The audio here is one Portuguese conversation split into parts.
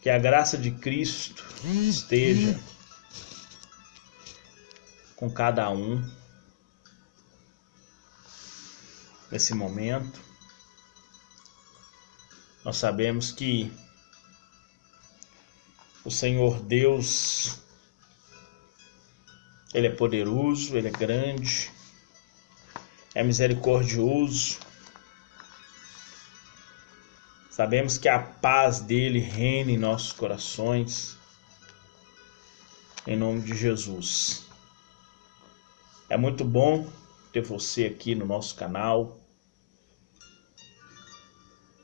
Que a graça de Cristo esteja com cada um nesse momento. Nós sabemos que o Senhor Deus, Ele é poderoso, Ele é grande, é misericordioso. Sabemos que a paz dele reina em nossos corações, em nome de Jesus. É muito bom ter você aqui no nosso canal.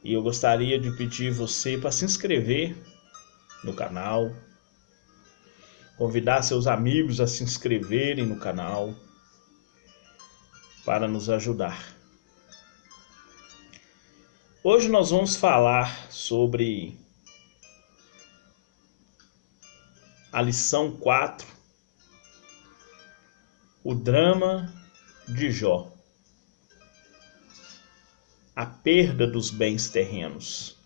E eu gostaria de pedir você para se inscrever no canal, convidar seus amigos a se inscreverem no canal para nos ajudar. Hoje nós vamos falar sobre a lição 4, o drama de Jó, a perda dos bens terrenos.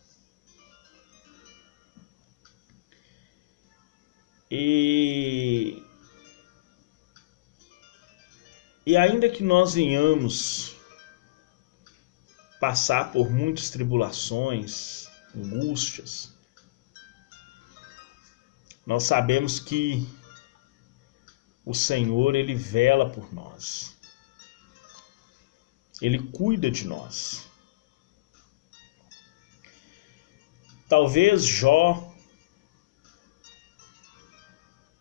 E ainda que nós venhamos passar por muitas tribulações, angústias, nós sabemos que o Senhor, Ele vela por nós. Ele cuida de nós. Talvez Jó,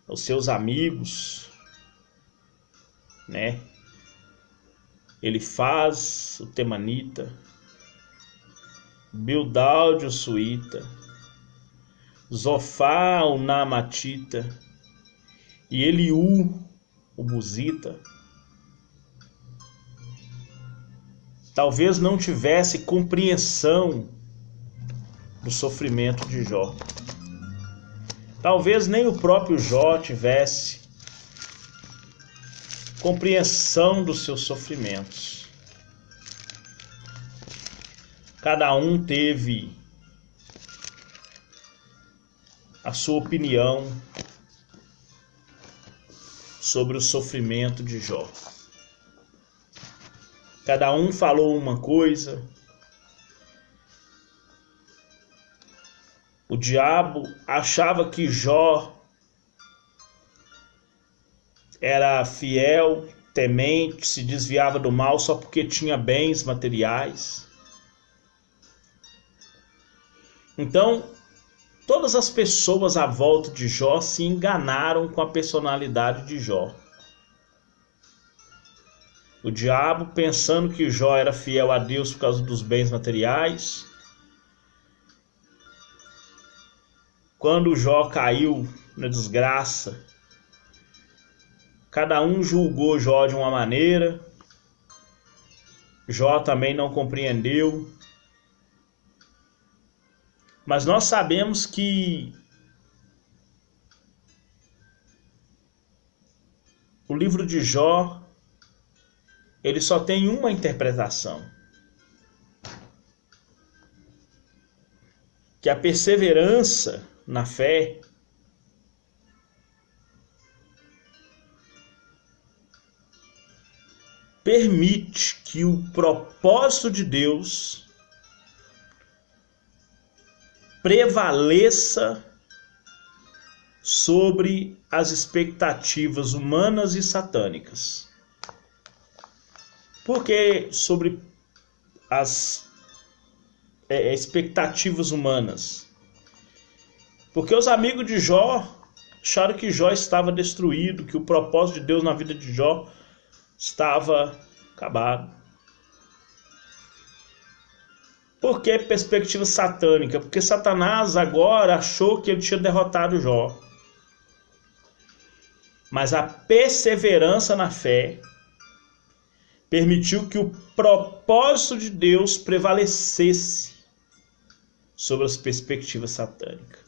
os seus amigos, né? Elifaz, o temanita, Bildade, o suíta, Zofá, o naamatita, e Eliú, o buzita, talvez não tivesse compreensão do sofrimento de Jó. Talvez nem o próprio Jó tivesse compreensão dos seus sofrimentos. Cada um teve a sua opinião sobre o sofrimento de Jó. Cada um falou uma coisa. O diabo achava que Jó era fiel, temente, se desviava do mal só porque tinha bens materiais. Então, todas as pessoas à volta de Jó se enganaram com a personalidade de Jó. O diabo, pensando que Jó era fiel a Deus por causa dos bens materiais, quando Jó caiu na desgraça, cada um julgou Jó de uma maneira. Jó também não compreendeu. Mas nós sabemos que o livro de Jó, ele só tem uma interpretação. Que a perseverança na fé permite que o propósito de Deus prevaleça sobre as expectativas humanas e satânicas. Por que sobre as expectativas humanas? Porque os amigos de Jó acharam que Jó estava destruído, que o propósito de Deus na vida de Jó estava acabado. Por que perspectiva satânica? Porque Satanás agora achou que ele tinha derrotado Jó. Mas a perseverança na fé permitiu que o propósito de Deus prevalecesse sobre as perspectivas satânicas.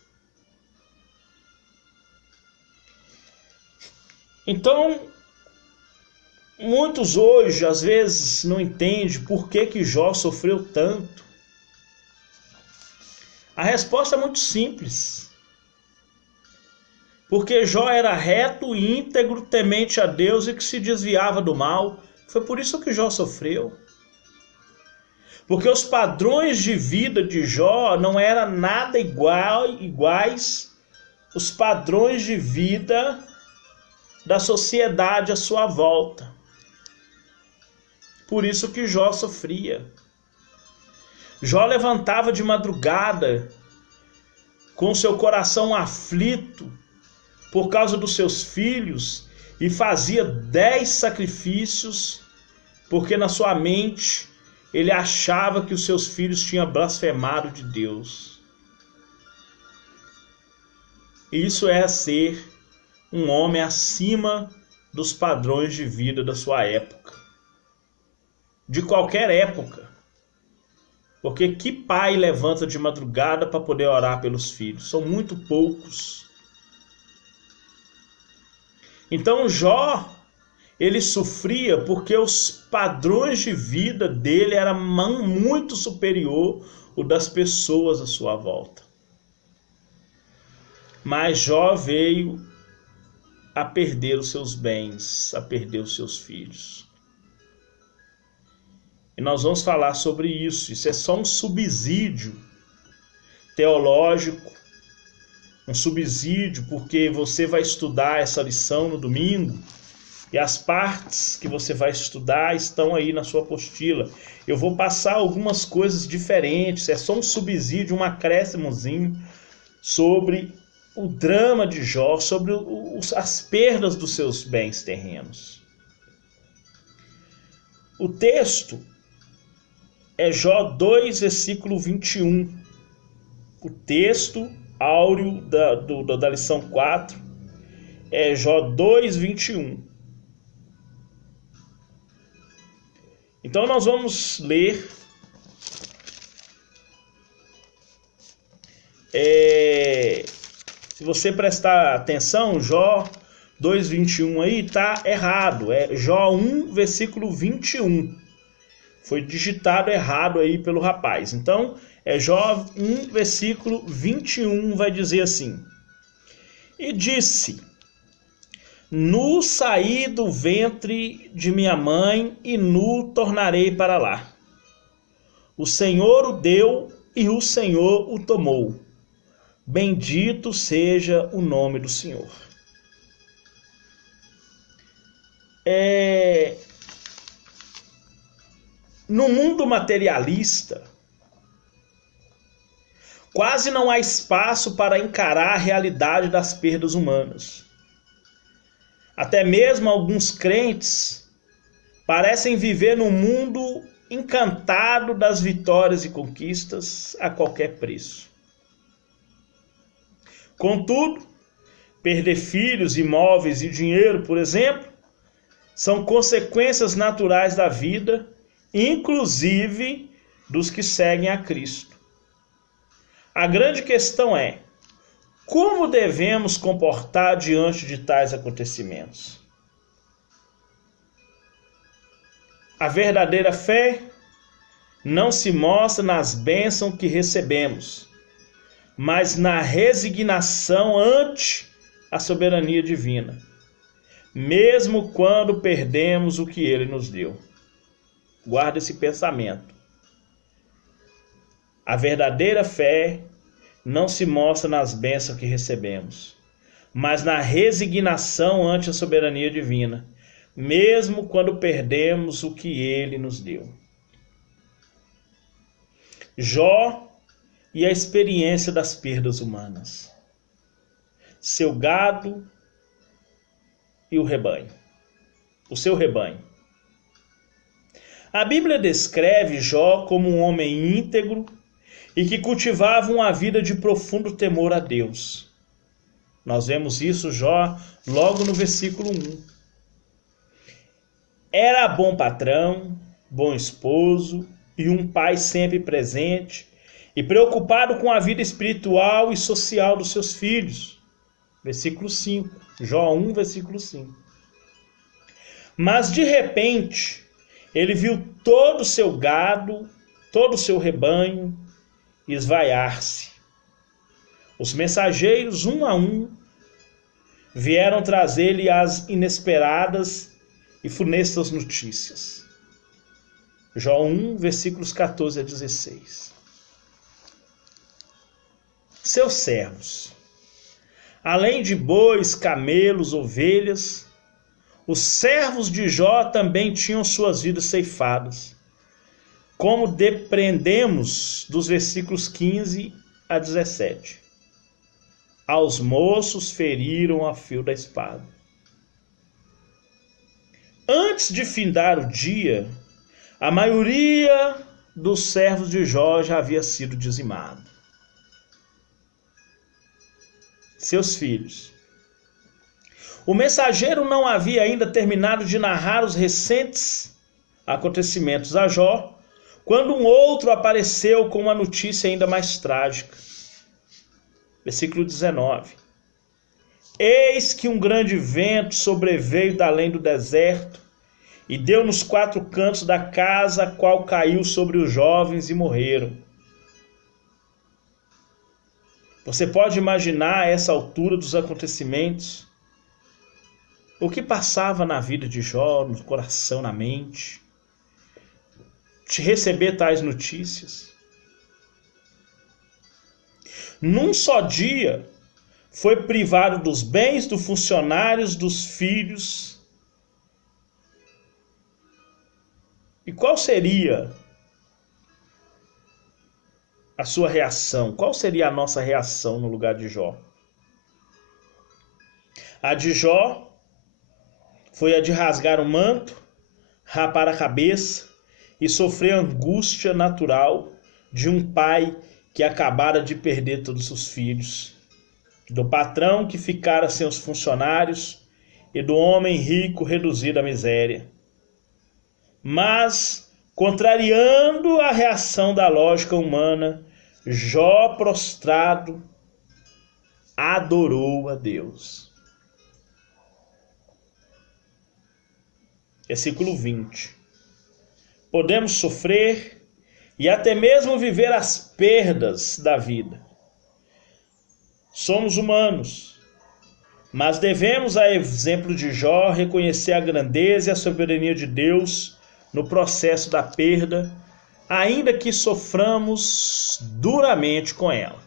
Então, muitos hoje, às vezes, não entendem por que Jó sofreu tanto. A resposta é muito simples. porque Jó era reto, íntegro, temente a Deus e que se desviava do mal. Foi por isso que Jó sofreu. Porque os padrões de vida de Jó não eram nada iguais os padrões de vida da sociedade à sua volta. Por isso que Jó sofria. Jó levantava de madrugada com seu coração aflito por causa dos seus filhos e fazia 10 sacrifícios, porque na sua mente ele achava que os seus filhos tinham blasfemado de Deus. Isso é ser um homem acima dos padrões de vida da sua época. De qualquer época. Porque que pai levanta de madrugada para poder orar pelos filhos? São muito poucos. Então Jó, ele sofria porque os padrões de vida dele eram muito superior ao das pessoas à sua volta. Mas Jó veio a perder os seus bens, a perder os seus filhos. E nós vamos falar sobre isso. Isso é só um subsídio teológico, um subsídio, porque você vai estudar essa lição no domingo e as partes que você vai estudar estão aí na sua apostila. Eu vou passar algumas coisas diferentes, é só um subsídio, um acréscimozinho sobre o drama de Jó, sobre as perdas dos seus bens terrenos. O texto é Jó 2, versículo 21. O texto áureo da lição 4 é Jó 2, 21. Então nós vamos ler se você prestar atenção, Jó 2, 21 aí está errado. É Jó 1, versículo 21. Foi digitado errado aí pelo rapaz. Então, é Jó 1, versículo 21, vai dizer assim: E disse: Nu saí do ventre de minha mãe, e nu tornarei para lá. O Senhor o deu, e o Senhor o tomou. Bendito seja o nome do Senhor. No mundo materialista, quase não há espaço para encarar a realidade das perdas humanas. Até mesmo alguns crentes parecem viver num mundo encantado das vitórias e conquistas a qualquer preço. Contudo, perder filhos, imóveis e dinheiro, por exemplo, são consequências naturais da vida, inclusive dos que seguem a Cristo. A grande questão é: como devemos comportar diante de tais acontecimentos? A verdadeira fé não se mostra nas bênçãos que recebemos, mas na resignação ante a soberania divina, mesmo quando perdemos o que Ele nos deu. Guarda esse pensamento. A verdadeira fé não se mostra nas bênçãos que recebemos, mas na resignação ante a soberania divina, mesmo quando perdemos o que Ele nos deu. Jó e a experiência das perdas humanas. Seu gado e o rebanho. O seu rebanho. A Bíblia descreve Jó como um homem íntegro e que cultivava uma vida de profundo temor a Deus. Nós vemos isso, Jó, logo no versículo 1. Era bom patrão, bom esposo e um pai sempre presente e preocupado com a vida espiritual e social dos seus filhos. Versículo 5. Jó 1, versículo 5. Mas de repente, ele viu todo o seu gado, todo o seu rebanho esvaiar-se. Os mensageiros, um a um, vieram trazer-lhe as inesperadas e funestas notícias. Jó 1, versículos 14 a 16. Seus servos, além de bois, camelos, ovelhas, os servos de Jó também tinham suas vidas ceifadas, como depreendemos dos versículos 15 a 17. Aos moços feriram a fio da espada. Antes de findar o dia, a maioria dos servos de Jó já havia sido dizimado. Seus filhos. O mensageiro não havia ainda terminado de narrar os recentes acontecimentos a Jó, quando um outro apareceu com uma notícia ainda mais trágica. Versículo 19. Eis que um grande vento sobreveio da além do deserto e deu nos 4 cantos da casa, a qual caiu sobre os jovens e morreram. Você pode imaginar a essa altura dos acontecimentos o que passava na vida de Jó, no coração, na mente, de receber tais notícias. Num só dia, foi privado dos bens, dos funcionários, dos filhos. E qual seria a sua reação? Qual seria a nossa reação no lugar de Jó? A de Jó foi a de rasgar o manto, rapar a cabeça e sofrer a angústia natural de um pai que acabara de perder todos os filhos, do patrão que ficara sem os funcionários e do homem rico reduzido à miséria. Mas, contrariando a reação da lógica humana, Jó, prostrado, adorou a Deus. Versículo 20. Podemos sofrer e até mesmo viver as perdas da vida. Somos humanos, mas devemos, a exemplo de Jó, reconhecer a grandeza e a soberania de Deus no processo da perda, ainda que soframos duramente com ela.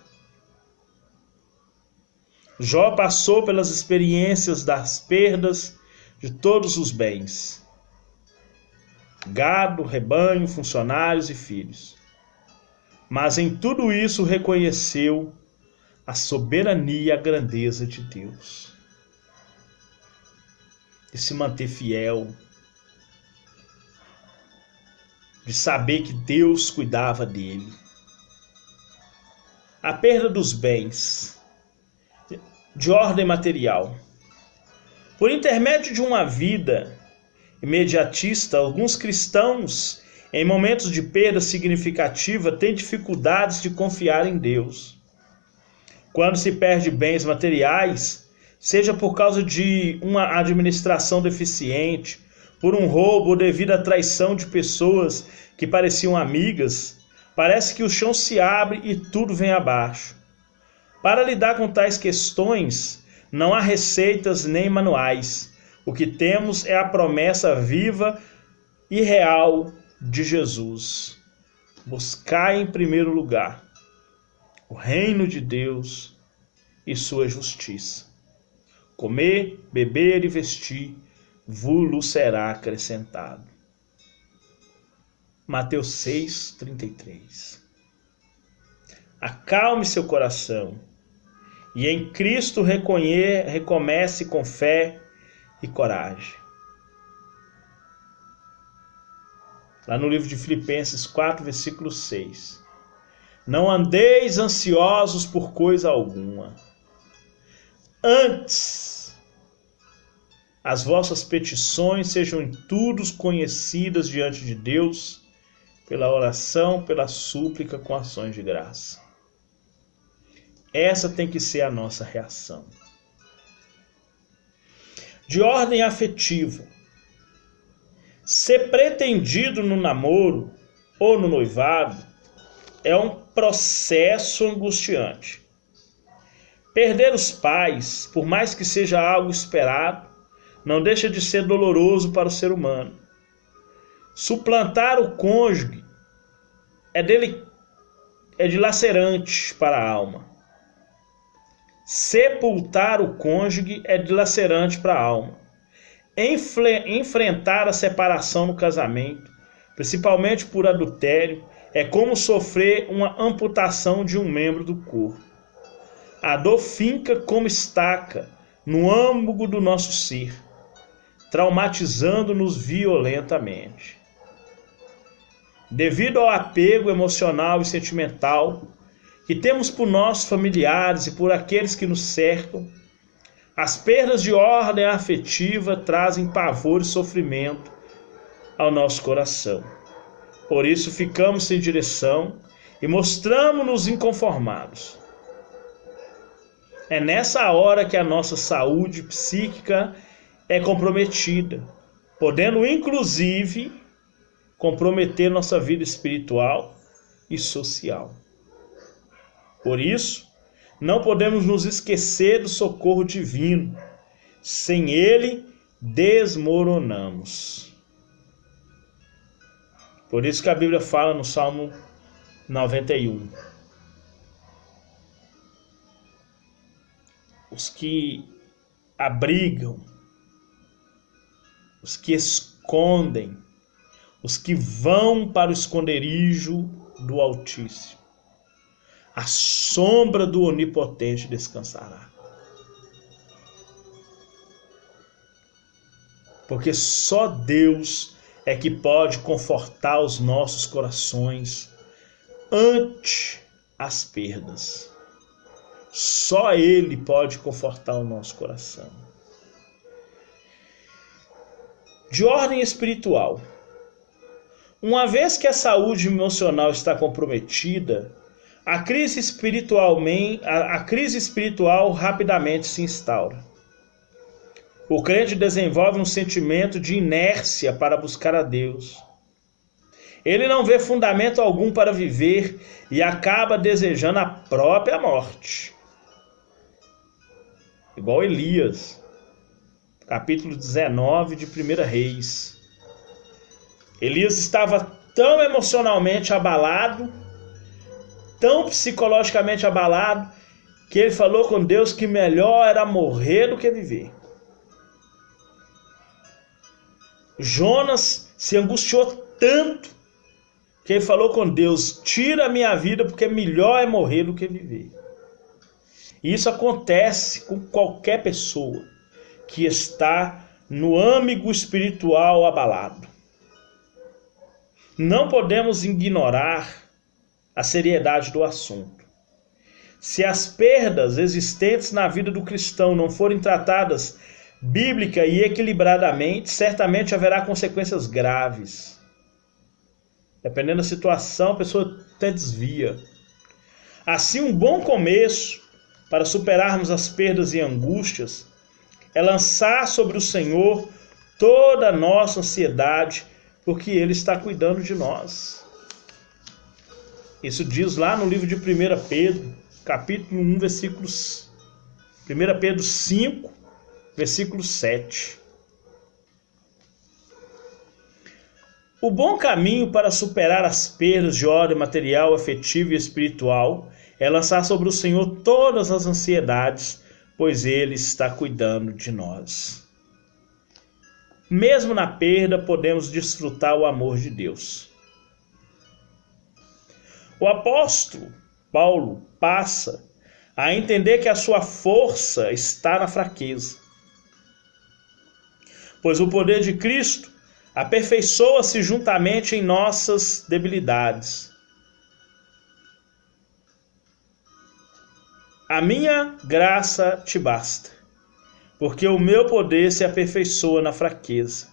Jó passou pelas experiências das perdas de todos os bens: gado, rebanho, funcionários e filhos. Mas em tudo isso reconheceu a soberania e a grandeza de Deus. De se manter fiel, de saber que Deus cuidava dele. A perda dos bens de ordem material. Por intermédio de uma vida imediatista, alguns cristãos, em momentos de perda significativa, têm dificuldades de confiar em Deus. Quando se perde bens materiais, seja por causa de uma administração deficiente, por um roubo ou devido à traição de pessoas que pareciam amigas, parece que o chão se abre e tudo vem abaixo. Para lidar com tais questões, não há receitas nem manuais. O que temos é a promessa viva e real de Jesus. Buscai em primeiro lugar o reino de Deus e sua justiça. Comer, beber e vestir vos será acrescentado. Mateus 6:33. Acalme seu coração e em Cristo recomece com fé e coragem. Lá no livro de Filipenses 4, versículo 6. Não andeis ansiosos por coisa alguma. Antes, as vossas petições sejam em tudo conhecidas diante de Deus, pela oração, pela súplica, com ações de graça. Essa tem que ser a nossa reação. De ordem afetiva. Ser pretendido no namoro ou no noivado é um processo angustiante. Perder os pais, por mais que seja algo esperado, não deixa de ser doloroso para o ser humano. Suplantar o cônjuge é dilacerante para a alma. Sepultar o cônjuge é dilacerante para a alma. Enfrentar a separação no casamento, principalmente por adultério, é como sofrer uma amputação de um membro do corpo. A dor finca como estaca no âmago do nosso ser, traumatizando-nos violentamente. Devido ao apego emocional e sentimental que temos por nossos familiares e por aqueles que nos cercam, as perdas de ordem afetiva trazem pavor e sofrimento ao nosso coração. Por isso ficamos sem direção e mostramos-nos inconformados. É nessa hora que a nossa saúde psíquica é comprometida, podendo inclusive comprometer nossa vida espiritual e social. Por isso, não podemos nos esquecer do socorro divino. Sem ele, desmoronamos. Por isso que a Bíblia fala no Salmo 91. Os que abrigam, os que escondem, os que vão para o esconderijo do Altíssimo, a sombra do Onipotente descansará. Porque só Deus é que pode confortar os nossos corações ante as perdas. Só Ele pode confortar o nosso coração. De ordem espiritual. Uma vez que a saúde emocional está comprometida, a crise espiritual rapidamente se instaura. O crente desenvolve um sentimento de inércia para buscar a Deus. Ele não vê fundamento algum para viver e acaba desejando a própria morte. Igual Elias, capítulo 19 de 1 Reis. Elias estava tão emocionalmente abalado, tão psicologicamente abalado, que ele falou com Deus que melhor era morrer do que viver. Jonas se angustiou tanto que ele falou com Deus: tira a minha vida, porque melhor é morrer do que viver. E isso acontece com qualquer pessoa que está no âmago espiritual abalado. Não podemos ignorar a seriedade do assunto. Se as perdas existentes na vida do cristão não forem tratadas bíblica e equilibradamente, certamente haverá consequências graves. Dependendo da situação, a pessoa até desvia. Assim, um bom começo para superarmos as perdas e angústias é lançar sobre o Senhor toda a nossa ansiedade, porque Ele está cuidando de nós. Isso diz lá no livro de 1 Pedro, capítulo 1, versículos 1 Pedro 5, versículo 7. O bom caminho para superar as perdas de ordem material, afetiva e espiritual é lançar sobre o Senhor todas as ansiedades, pois Ele está cuidando de nós. Mesmo na perda, podemos desfrutar o amor de Deus. O apóstolo Paulo passa a entender que a sua força está na fraqueza, pois o poder de Cristo aperfeiçoa-se juntamente em nossas debilidades. A minha graça te basta, porque o meu poder se aperfeiçoa na fraqueza.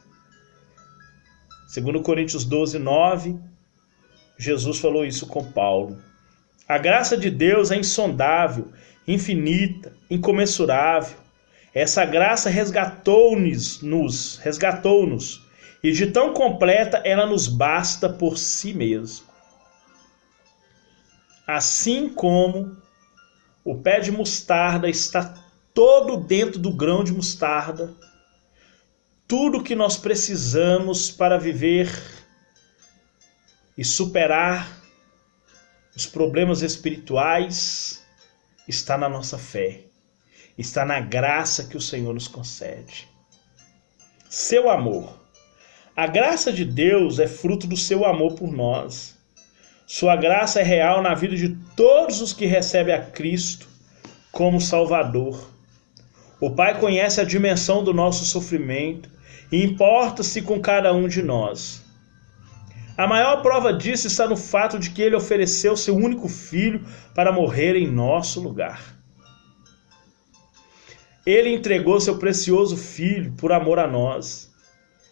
2 Coríntios 12, 9, Jesus falou isso com Paulo. A graça de Deus é insondável, infinita, incomensurável. Essa graça resgatou-nos, e de tão completa ela nos basta por si mesma. Assim como O pé de mostarda está todo dentro do grão de mostarda. Tudo que nós precisamos para viver e superar os problemas espirituais está na nossa fé, está na graça que o Senhor nos concede. Seu amor. A graça de Deus é fruto do seu amor por nós. Sua graça é real na vida de todos os que recebem a Cristo como Salvador. O Pai conhece a dimensão do nosso sofrimento e importa-se com cada um de nós. A maior prova disso está no fato de que Ele ofereceu seu único filho para morrer em nosso lugar. Ele entregou seu precioso filho por amor a nós.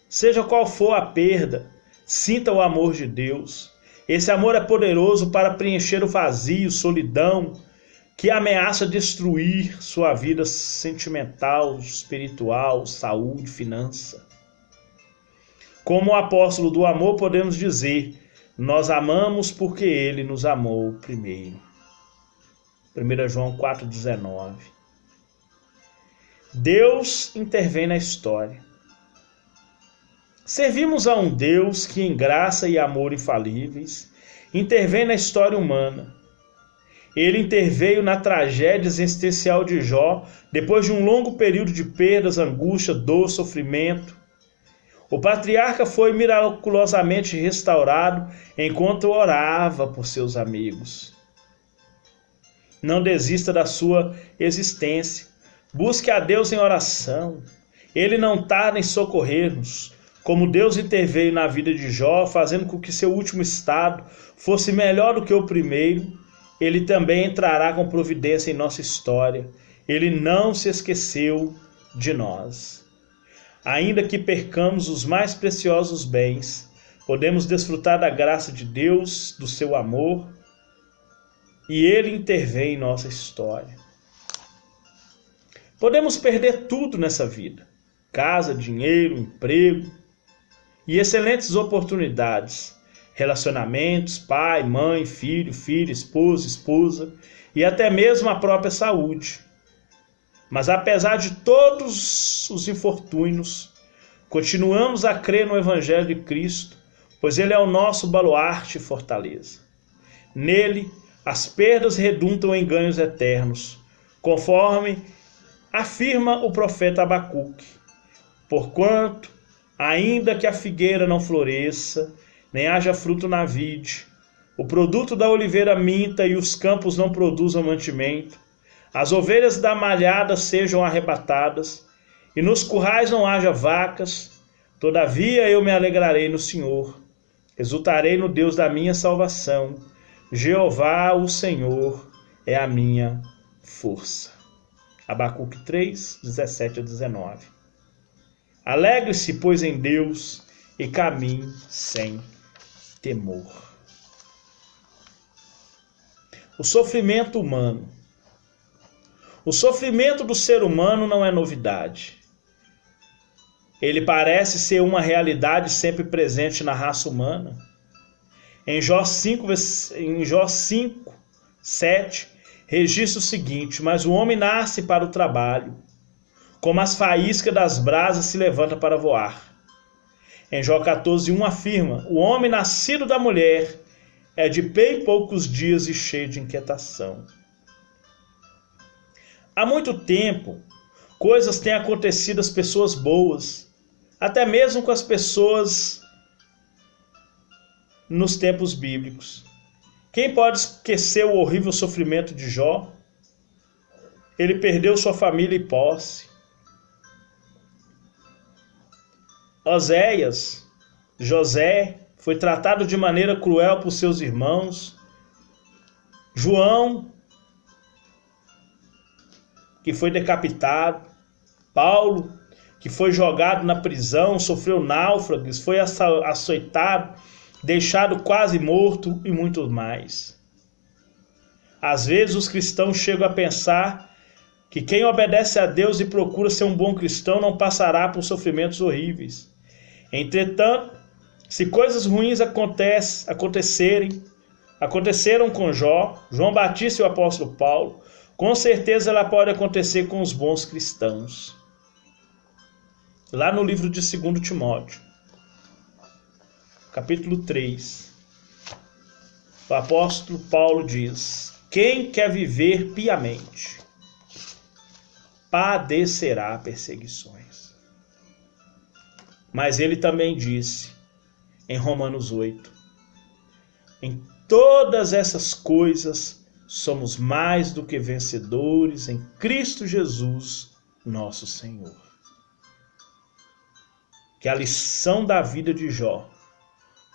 Seja qual for a perda, sinta o amor de Deus. Esse amor é poderoso para preencher o vazio, solidão, que ameaça destruir sua vida sentimental, espiritual, saúde, finança. Como o apóstolo do amor, podemos dizer: nós amamos porque Ele nos amou primeiro. 1 João 4,19. Deus intervém na história. Servimos a um Deus que, em graça e amor infalíveis, intervém na história humana. Ele interveio na tragédia existencial de Jó, depois de um longo período de perdas, angústia, dor, sofrimento. O patriarca foi miraculosamente restaurado enquanto orava por seus amigos. Não desista da sua existência. Busque a Deus em oração. Ele não tarda em socorrer-nos. Como Deus interveio na vida de Jó, fazendo com que seu último estado fosse melhor do que o primeiro, Ele também entrará com providência em nossa história. Ele não se esqueceu de nós. Ainda que percamos os mais preciosos bens, podemos desfrutar da graça de Deus, do seu amor, e Ele intervém em nossa história. Podemos perder tudo nessa vida: casa, dinheiro, emprego e excelentes oportunidades, relacionamentos, pai, mãe, filho, filha, esposo, esposa e até mesmo a própria saúde. Mas apesar de todos os infortúnios, continuamos a crer no Evangelho de Cristo, pois Ele é o nosso baluarte e fortaleza. Nele, as perdas redundam em ganhos eternos, conforme afirma o profeta Abacuque. Porquanto, ainda que a figueira não floresça, nem haja fruto na vide, o produto da oliveira minta e os campos não produzam mantimento, as ovelhas da malhada sejam arrebatadas, e nos currais não haja vacas, todavia eu me alegrarei no Senhor, exultarei no Deus da minha salvação. Jeová, o Senhor, é a minha força. Abacuque 3, 17 a 19. Alegre-se, pois, em Deus, e caminhe sem temor. O sofrimento humano. O sofrimento do ser humano não é novidade. Ele parece ser uma realidade sempre presente na raça humana. Em Jó 5, 7, registra o seguinte: mas o homem nasce para o trabalho, como as faíscas das brasas se levanta para voar. Em Jó 14:1 afirma: o homem nascido da mulher é de bem poucos dias e cheio de inquietação. Há muito tempo, coisas têm acontecido às pessoas boas, até mesmo com as pessoas nos tempos bíblicos. Quem pode esquecer o horrível sofrimento de Jó? Ele perdeu sua família e posse. Oséias, José, foi tratado de maneira cruel por seus irmãos. João, que foi decapitado. Paulo, que foi jogado na prisão, sofreu náufragos, foi açoitado, deixado quase morto e muito mais. Às vezes os cristãos chegam a pensar que quem obedece a Deus e procura ser um bom cristão não passará por sofrimentos horríveis. Entretanto, se coisas ruins aconteceram com Jó, João Batista e o apóstolo Paulo, Com certeza ela pode acontecer com os bons cristãos. Lá no livro de 2 Timóteo, capítulo 3, o apóstolo Paulo diz: quem quer viver piamente padecerá perseguições. Mas ele também disse, em Romanos 8, em todas essas coisas somos mais do que vencedores em Cristo Jesus, nosso Senhor. Que a lição da vida de Jó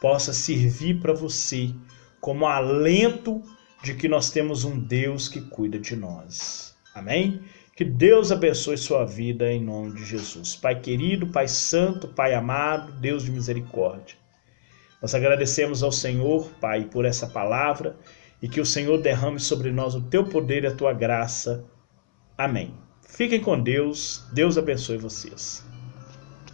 possa servir para você como alento de que nós temos um Deus que cuida de nós. Amém? Que Deus abençoe sua vida em nome de Jesus. Pai querido, Pai santo, Pai amado, Deus de misericórdia. Nós agradecemos ao Senhor, Pai, por essa palavra e que o Senhor derrame sobre nós o teu poder e a tua graça. Amém. Fiquem com Deus. Deus abençoe vocês.